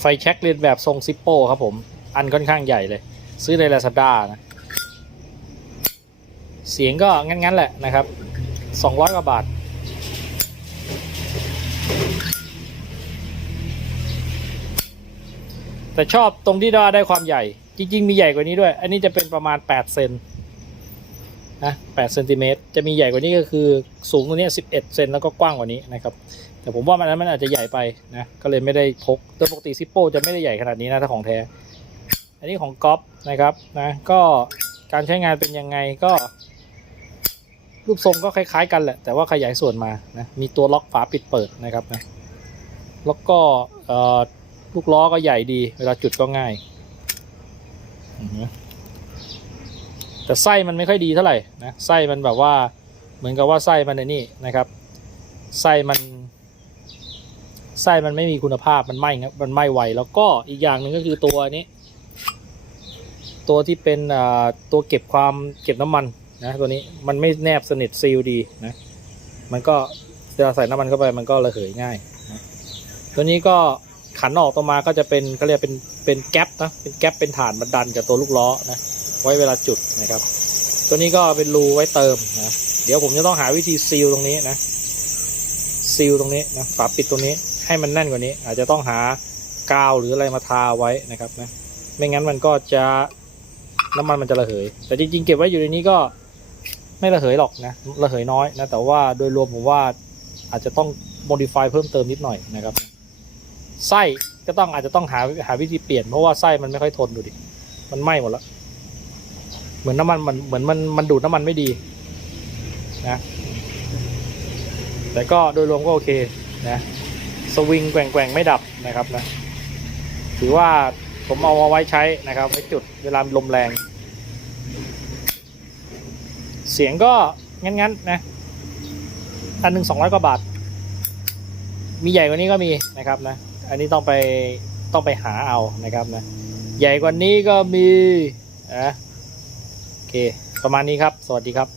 ไฟแช็กเรียนแบบทรงซิปโป้ครับผม อันค่อนข้างใหญ่เลย ซื้อใน Lazada นะ เสียงก็งั้น ๆ แหละนะครับ 200 กว่าบาท แต่ชอบตรงที่ว่าได้ความใหญ่ จริง ๆ มีใหญ่กว่านี้ด้วย อันนี้จะเป็นประมาณ 8 เซนนะ8เซนติเมตร จะมีใหญ่กว่านี้ก็คือสูงกว่านี้11 เซนแล้วก็กว้างกว่านี้นะครับ แต่ผมว่ามันนั้นมันอาจจะใหญ่ไปนะ ก็เลยไม่ได้พกโดยปกติซิปโปจะไม่ได้ใหญ่ขนาดนี้นะถ้าของแท้ อันนี้ของก๊อฟนะครับนะก็การใช้งานเป็นยังไงก็ รูปทรงก็คล้าย ๆ กันแหละ แต่ว่าขยายส่วนมานะมีตัวล็อกฝาปิดเปิดนะครับนะแล้วก็ลูกล้อก็ใหญ่ดี เวลาจุดก็ง่ายแต่ไส้มันไม่ค่อยดีเท่าไหร่นะไส้มันแบบว่าเหมือนกับว่าไส้มันในนี่นะครับ ไส้มัน ไส้มันไม่มีคุณภาพมันไหม้ครับมันไหม้ไวแล้วก็อีกอย่างหนึ่งก็คือตัวนี้ ตัวที่เป็นอ่าตัวเก็บความเก็บน้ำมันนะตัวนี้มันไม่แนบสนิทซีลดีนะมันก็เวลาใส่น้ำมันเข้าไปมันก็ระเหยง่ายนะตัวนี้ก็ขันออกตัวมาก็จะเป็นเขาเรียกเป็นเป็นแก๊ปนะเป็นแก๊ปเป็นฐานบันดันกับตัวลูกล้อนะไว้เวลาจุดนะครับ ตัวนี้ก็เป็นรูไว้เติมนะเดี๋ยวผมจะต้องหาวิธีซีลตรงนี้นะซีลตรงนี้นะฝาปิดตรงนี้ ให้มันแน่นกว่านี้ อาจจะต้องหากาวหรืออะไรมาทาไว้นะครับนะไม่งั้นมันก็จะน้ำมันมันจะระเหย แต่จริงๆ เก็บไว้อยู่ในนี้ก็ไม่ระเหยหรอกนะระเหยน้อยนะแต่ว่าโดยรวมผมว่าอาจจะต้อง modify เพิ่มเติมนิดหน่อยนะครับ ไส้ก็ต้องอาจจะต้องหาหาวิธีเปลี่ยนเพราะว่าไส้มันไม่ค่อยทนดูดิมันไหม้หมดแล้วเหมือนน้ำมันมันเหมือนมันมันดูดน้ำมันไม่ดีนะแต่ก็โดยรวมก็โอเคนะ สวิงแกว่งแกว่งไม่ดับนะครับนะถือว่าผมเอามาไว้ใช้นะครับไว้จุดเวลาลมแรง เสียงก็งั้นๆนะอันหนึ่งสองร้อยกว่าบาท มีใหญ่กว่านี้ก็มีนะครับนะ อันนี้ต้องไปต้องไปหาเอานะครับนะ ใหญ่กว่านี้ก็มีนะโอเค ประมาณนี้ครับ สวัสดีครับ